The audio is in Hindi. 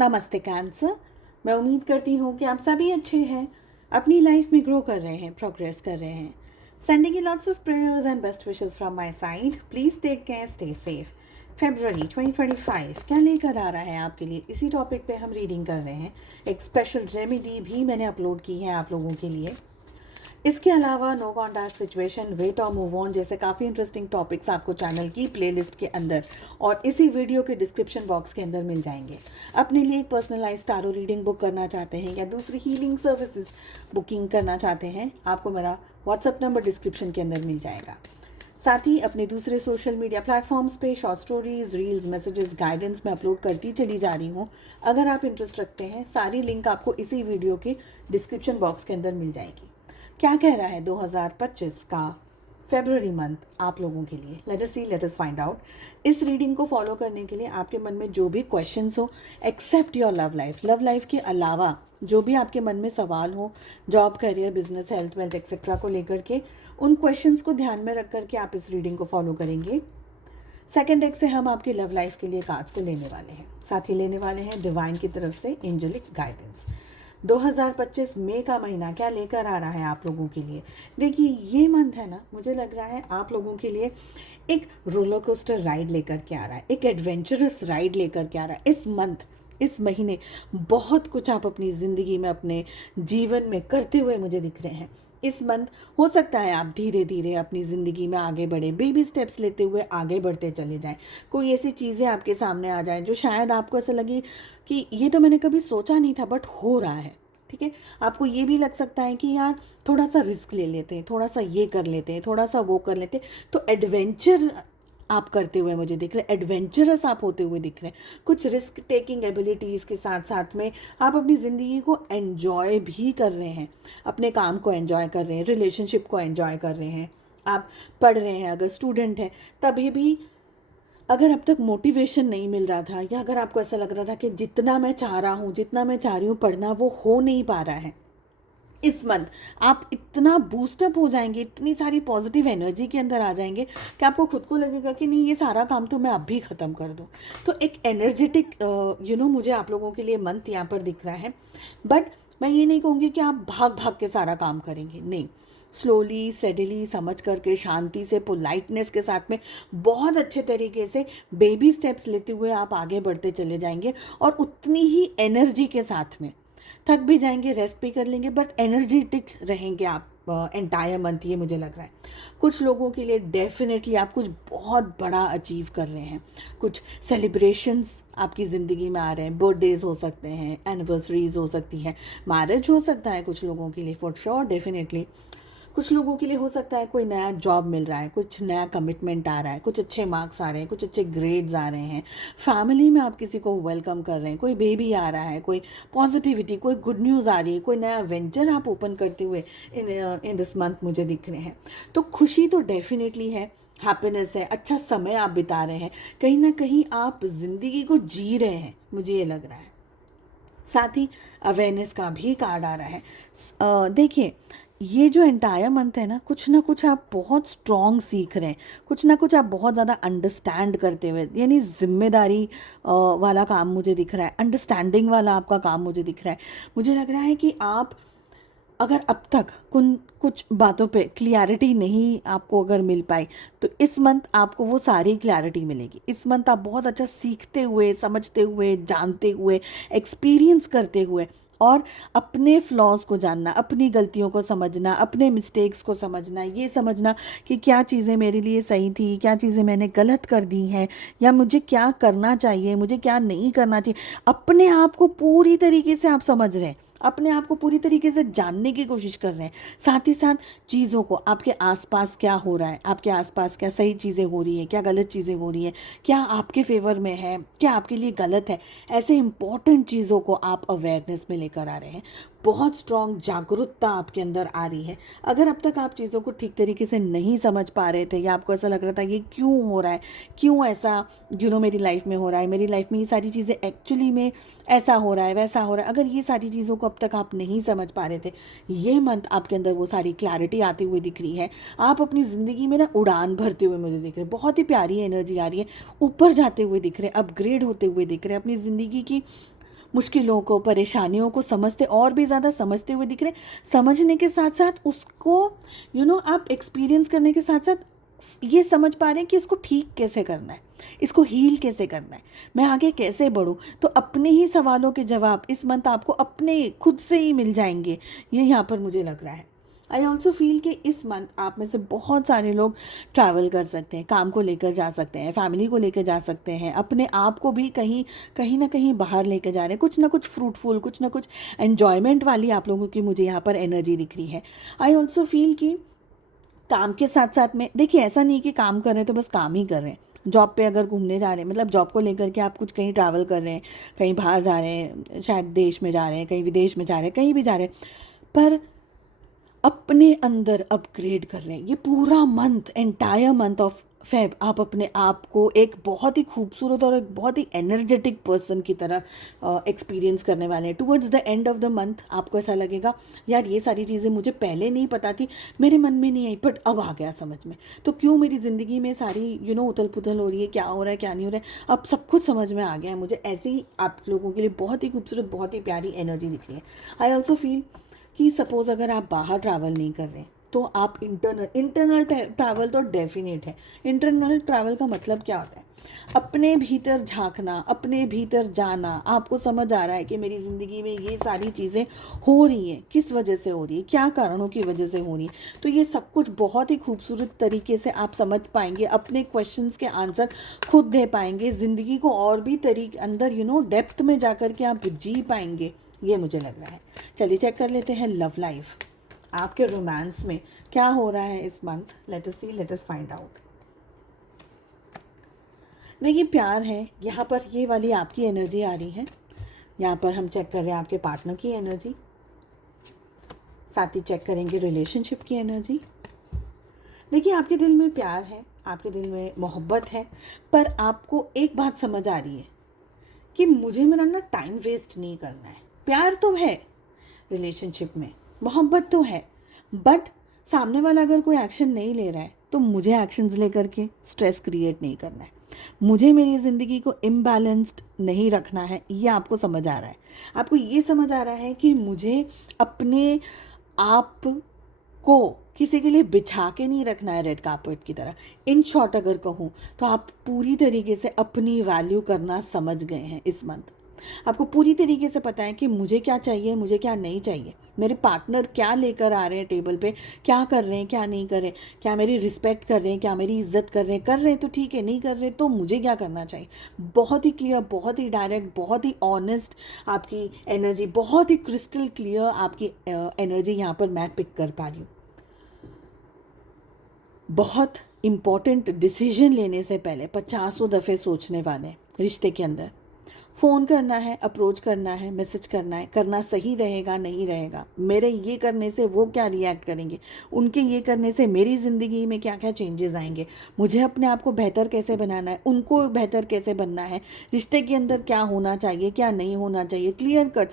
नमस्ते कैंसर। मैं उम्मीद करती हूँ कि आप सभी अच्छे हैं, अपनी लाइफ में ग्रो कर रहे हैं, प्रोग्रेस कर रहे हैं। Sending you lots of prayers and best wishes from my side. Please take care, stay safe. फरवरी 2025 क्या लेकर आ रहा है आपके लिए, इसी टॉपिक पे हम रीडिंग कर रहे हैं। एक स्पेशल रेमेडी भी मैंने अपलोड की है आप लोगों के लिए। इसके अलावा नो कॉन्टैक्ट सिचुएशन, वेट और मूव ऑन जैसे काफ़ी इंटरेस्टिंग टॉपिक्स आपको चैनल की प्लेलिस्ट के अंदर और इसी वीडियो के डिस्क्रिप्शन बॉक्स के अंदर मिल जाएंगे। अपने लिए एक पर्सनलाइज टारो रीडिंग बुक करना चाहते हैं या दूसरी हीलिंग सर्विसेज बुकिंग करना चाहते हैं, आपको मेरा व्हाट्सएप नंबर डिस्क्रिप्शन के अंदर मिल जाएगा। साथ ही अपने दूसरे सोशल मीडिया प्लेटफॉर्म्स पे short stories, reels, messages, guidance में अपलोड करती चली जा रही हूँ। अगर आप इंटरेस्ट रखते हैं, सारी लिंक आपको इसी वीडियो के डिस्क्रिप्शन बॉक्स के अंदर मिल जाएगी। क्या कह रहा है 2025 का फरवरी मंथ आप लोगों के लिए? लेट अस सी, लेट अस फाइंड आउट। इस रीडिंग को फॉलो करने के लिए आपके मन में जो भी क्वेश्चंस हो, एक्सेप्ट योर लव लाइफ के अलावा जो भी आपके मन में सवाल हो, job, career, business, health, wealth etcetera को लेकर के, उन क्वेश्चंस को ध्यान में रख करके आप इस रीडिंग को फॉलो करेंगे। सेकेंड डेक से हम आपकी लव लाइफ के लिए कार्ड्स को लेने वाले हैं, साथ ही लेने वाले हैं डिवाइन की तरफ से एंजेलिक गाइडेंस। 2025 मई का महीना क्या लेकर आ रहा है आप लोगों के लिए? देखिए, ये मंथ है ना, मुझे लग रहा है आप लोगों के लिए एक रोलर कोस्टर राइड लेकर के आ रहा है, एक एडवेंचरस राइड लेकर के आ रहा है। इस मंथ, इस महीने बहुत कुछ आप अपनी ज़िंदगी में, अपने जीवन में करते हुए मुझे दिख रहे हैं। इस मंथ हो सकता है आप धीरे धीरे अपनी ज़िंदगी में आगे बढ़े, बेबी स्टेप्स लेते हुए आगे बढ़ते चले जाएं। कोई ऐसी चीज़ें आपके सामने आ जाएं जो शायद आपको ऐसा लगे कि ये तो मैंने कभी सोचा नहीं था बट हो रहा है। ठीक है, आपको ये भी लग सकता है कि यार थोड़ा सा रिस्क ले लेते हैं, थोड़ा सा ये कर लेते हैं, थोड़ा सा वो कर लेते हैं। तो एडवेंचर आप करते हुए मुझे दिख रहे हैं, एडवेंचरस आप होते हुए दिख रहे हैं। कुछ रिस्क टेकिंग एबिलिटीज़ के साथ साथ में आप अपनी ज़िंदगी को एन्जॉय भी कर रहे हैं, अपने काम को एन्जॉय कर रहे हैं, रिलेशनशिप को एन्जॉय कर रहे हैं। आप पढ़ रहे हैं, अगर स्टूडेंट हैं तभी भी अगर अब तक मोटिवेशन नहीं मिल रहा था, या अगर आपको ऐसा लग रहा था कि जितना मैं चाह रहा हूँ, जितना मैं चाह रही हूँ पढ़ना, वो हो नहीं पा रहा है, इस मंथ आप इतना बूस्टअप हो जाएंगे, इतनी सारी पॉजिटिव एनर्जी के अंदर आ जाएंगे कि आपको खुद को लगेगा कि नहीं, ये सारा काम तो मैं अभी ख़त्म कर दूँ। तो एक एनर्जेटिक मुझे आप लोगों के लिए मंथ यहाँ पर दिख रहा है। बट मैं ये नहीं कहूँगी कि आप भाग भाग के सारा काम करेंगे, नहीं। स्लोली, स्टेडिली, समझ करके, शांति से, पोलाइटनेस के साथ में, बहुत अच्छे तरीके से बेबी स्टेप्स लेते हुए आप आगे बढ़ते चले जाएंगे और उतनी ही एनर्जी के साथ में। थक भी जाएंगे, रेस्ट भी कर लेंगे, बट एनर्जेटिक रहेंगे आप एंटायर मंथ, ये मुझे लग रहा है। कुछ लोगों के लिए डेफिनेटली आप कुछ बहुत बड़ा अचीव कर रहे हैं। कुछ सेलिब्रेशंस आपकी ज़िंदगी में आ रहे हैं, बर्थडेज हो सकते हैं, एनिवर्सरीज हो सकती है, मैरिज हो सकता है कुछ लोगों के लिए, फॉर श्योर, डेफिनेटली। कुछ लोगों के लिए हो सकता है कोई नया जॉब मिल रहा है, कुछ नया कमिटमेंट आ रहा है, कुछ अच्छे मार्क्स आ रहे हैं, कुछ अच्छे ग्रेड्स आ रहे हैं, फैमिली में आप किसी को वेलकम कर रहे हैं, कोई बेबी आ रहा है, कोई पॉजिटिविटी, कोई गुड न्यूज़ आ रही है, कोई नया वेंचर आप ओपन करते हुए इन दिस मंथ मुझे दिख रहे हैं। तो खुशी तो डेफिनेटली है, हैप्पीनेस है, अच्छा समय आप बिता रहे हैं, कहीं ना कहीं आप ज़िंदगी को जी रहे हैं, मुझे ये लग रहा है। साथ ही अवेयरनेस का भी कार्ड आ रहा है। देखिए, ये जो एंटायर मंथ है ना कुछ आप बहुत स्ट्रॉन्ग सीख रहे हैं, कुछ ना कुछ आप बहुत ज़्यादा अंडरस्टैंड करते हुए, यानी जिम्मेदारी वाला काम मुझे दिख रहा है, अंडरस्टैंडिंग वाला आपका काम मुझे दिख रहा है। मुझे लग रहा है कि आप अगर अब तक कुछ बातों पे क्लियरिटी नहीं आपको अगर मिल पाई, तो इस मंथ आपको वो सारी क्लैरिटी मिलेगी। इस मंथ आप बहुत अच्छा सीखते हुए, समझते हुए, जानते हुए, एक्सपीरियंस करते हुए और अपने फ्लॉज को जानना, अपनी गलतियों को समझना, अपने मिस्टेक्स को समझना, ये समझना कि क्या चीज़ें मेरे लिए सही थी, क्या चीज़ें मैंने गलत कर दी हैं, या मुझे क्या करना चाहिए, मुझे क्या नहीं करना चाहिए। अपने आप को पूरी तरीके से आप समझ रहे हैं, अपने आप को पूरी तरीके से जानने की कोशिश कर रहे हैं। साथ ही साथ चीज़ों को, आपके आसपास क्या हो रहा है, आपके आसपास क्या सही चीज़ें हो रही हैं, क्या गलत चीज़ें हो रही हैं, क्या आपके फेवर में है, क्या आपके लिए गलत है, ऐसे इंपॉर्टेंट चीज़ों को आप अवेयरनेस में लेकर आ रहे हैं। बहुत स्ट्रॉन्ग जागरूकता आपके अंदर आ रही है। अगर अब तक आप चीज़ों को ठीक तरीके से नहीं समझ पा रहे थे, या आपको ऐसा लग रहा था ये क्यों हो रहा है, क्यों ऐसा मेरी लाइफ में हो रहा है, मेरी लाइफ में ये सारी चीज़ें एक्चुअली में ऐसा हो रहा है, वैसा हो रहा है, अगर ये सारी चीज़ों को अब तक आप नहीं समझ पा रहे थे, ये मंथ आपके अंदर वो सारी क्लैरिटी आती हुई दिख रही है। आप अपनी ज़िंदगी में ना उड़ान भरते हुए मुझे दिख रहे हैं, बहुत ही प्यारी एनर्जी आ रही है, ऊपर जाते हुए दिख रहे हैं, अपग्रेड होते हुए दिख रहे हैं, अपनी ज़िंदगी की मुश्किलों को, परेशानियों को समझते, और भी ज़्यादा समझते हुए दिख रहे। समझने के साथ साथ उसको आप एक्सपीरियंस करने के साथ साथ ये समझ पा रहे हैं कि इसको ठीक कैसे करना है, इसको हील कैसे करना है, मैं आगे कैसे बढ़ूँ। तो अपने ही सवालों के जवाब इस मंथ आपको अपने खुद से ही मिल जाएंगे, ये यहाँ पर मुझे लग रहा है। आई ऑल्सो फील कि इस मंथ आप में से बहुत सारे लोग ट्रैवल कर सकते हैं, काम को लेकर जा सकते हैं, फैमिली को लेकर जा सकते हैं, अपने आप को भी कहीं कहीं ना कहीं बाहर लेकर जा रहे हैं, कुछ ना कुछ फ्रूटफुल, कुछ ना कुछ एन्जॉयमेंट वाली आप लोगों की मुझे यहाँ पर एनर्जी दिख रही है। आई ऑल्सो फील कि काम के साथ साथ में देखिए, ऐसा नहीं कि काम कर रहे हैं तो बस काम ही कर रहे हैं। जॉब पे अगर घूमने जा रहे हैं, मतलब जॉब को लेकर के आप कुछ कहीं ट्रैवल कर रहे हैं, कहीं बाहर जा रहे हैं, शायद देश में जा रहे हैं, कहीं विदेश में जा रहे हैं, कहीं भी जा रहे हैं, पर अपने अंदर अपग्रेड कर रहे हैं। ये पूरा month, entire month of Feb, आप अपने आप को एक बहुत ही खूबसूरत और एक बहुत ही एनर्जेटिक पर्सन की तरह एक्सपीरियंस करने वाले हैं। Towards the end of the month आपको ऐसा लगेगा, यार ये सारी चीज़ें मुझे पहले नहीं पता थी, मेरे मन में नहीं आई, बट अब आ गया समझ में। तो क्यों मेरी ज़िंदगी में सारी उथल पुथल हो रही है, क्या हो रहा है क्या नहीं हो रहा है, अब सब कुछ समझ में आ गया है मुझे। ऐसे ही आप लोगों के लिए बहुत ही खूबसूरत, बहुत ही प्यारी एनर्जी दिख रही है। आई ऑल्सो फील कि सपोज़ अगर आप बाहर ट्रैवल नहीं कर रहे तो आप इंटरनल ट्रैवल तो डेफिनेट है। इंटरनल ट्रैवल का मतलब क्या होता है? अपने भीतर झांकना, अपने भीतर जाना। आपको समझ आ रहा है कि मेरी ज़िंदगी में ये सारी चीज़ें हो रही हैं, किस वजह से हो रही है, क्या कारणों की वजह से हो रही है। तो ये सब कुछ बहुत ही खूबसूरत तरीके से आप समझ पाएंगे, अपने क्वेश्चंस के आंसर खुद दे पाएंगे, ज़िंदगी को और भी तरीके अंदर डेप्थ में जा कर के आप जी पाएंगे, ये मुझे लग रहा है। चलिए चेक कर लेते हैं लव लाइफ, आपके रोमांस में क्या हो रहा है इस मंथ। लेट अस सी, लेट अस फाइंड आउट। देखिए, प्यार है यहाँ पर, ये वाली आपकी एनर्जी आ रही है। यहाँ पर हम चेक कर रहे हैं आपके पार्टनर की एनर्जी, साथ ही चेक करेंगे रिलेशनशिप की एनर्जी। देखिए, आपके दिल में प्यार है, आपके दिल में मोहब्बत है, पर आपको एक बात समझ आ रही है कि मुझे मेरा ना टाइम वेस्ट नहीं करना है। प्यार तो है रिलेशनशिप में, मोहब्बत तो है, बट सामने वाला अगर कोई एक्शन नहीं ले रहा है तो मुझे एक्शंस लेकर के स्ट्रेस क्रिएट नहीं करना है। मुझे मेरी ज़िंदगी को इम्बैलेंस्ड नहीं रखना है, ये आपको समझ आ रहा है। आपको ये समझ आ रहा है कि मुझे अपने आप को किसी के लिए बिछा के नहीं रखना है रेड कार्पेट की तरह। इन शॉर्ट अगर कहूँ तो आप पूरी तरीके से अपनी वैल्यू करना समझ गए हैं इस मंथ। आपको पूरी तरीके से पता है कि मुझे क्या चाहिए, मुझे क्या नहीं चाहिए, मेरे पार्टनर क्या लेकर आ रहे हैं टेबल पे, क्या कर रहे हैं, क्या नहीं कर रहे, क्या मेरी रिस्पेक्ट कर रहे हैं, क्या मेरी इज्जत कर रहे हैं तो ठीक है, नहीं कर रहे तो मुझे क्या करना चाहिए। बहुत ही क्लियर, बहुत ही डायरेक्ट, बहुत ही ऑनेस्ट आपकी एनर्जी, बहुत ही क्रिस्टल क्लियर आपकी एनर्जी यहाँ पर मैं पिक कर पा रही हूँ। बहुत इम्पॉर्टेंट डिसीजन लेने से पहले 50 दफ़े सोचने वाले रिश्ते के अंदर। फ़ोन करना है, अप्रोच करना है, मैसेज करना है, करना सही रहेगा नहीं रहेगा, मेरे ये करने से वो क्या रिएक्ट करेंगे, उनके ये करने से मेरी ज़िंदगी में क्या क्या चेंजेस आएंगे, मुझे अपने आप को बेहतर कैसे बनाना है, उनको बेहतर कैसे बनना है, रिश्ते के अंदर क्या होना चाहिए, क्या नहीं होना चाहिए। Clear cut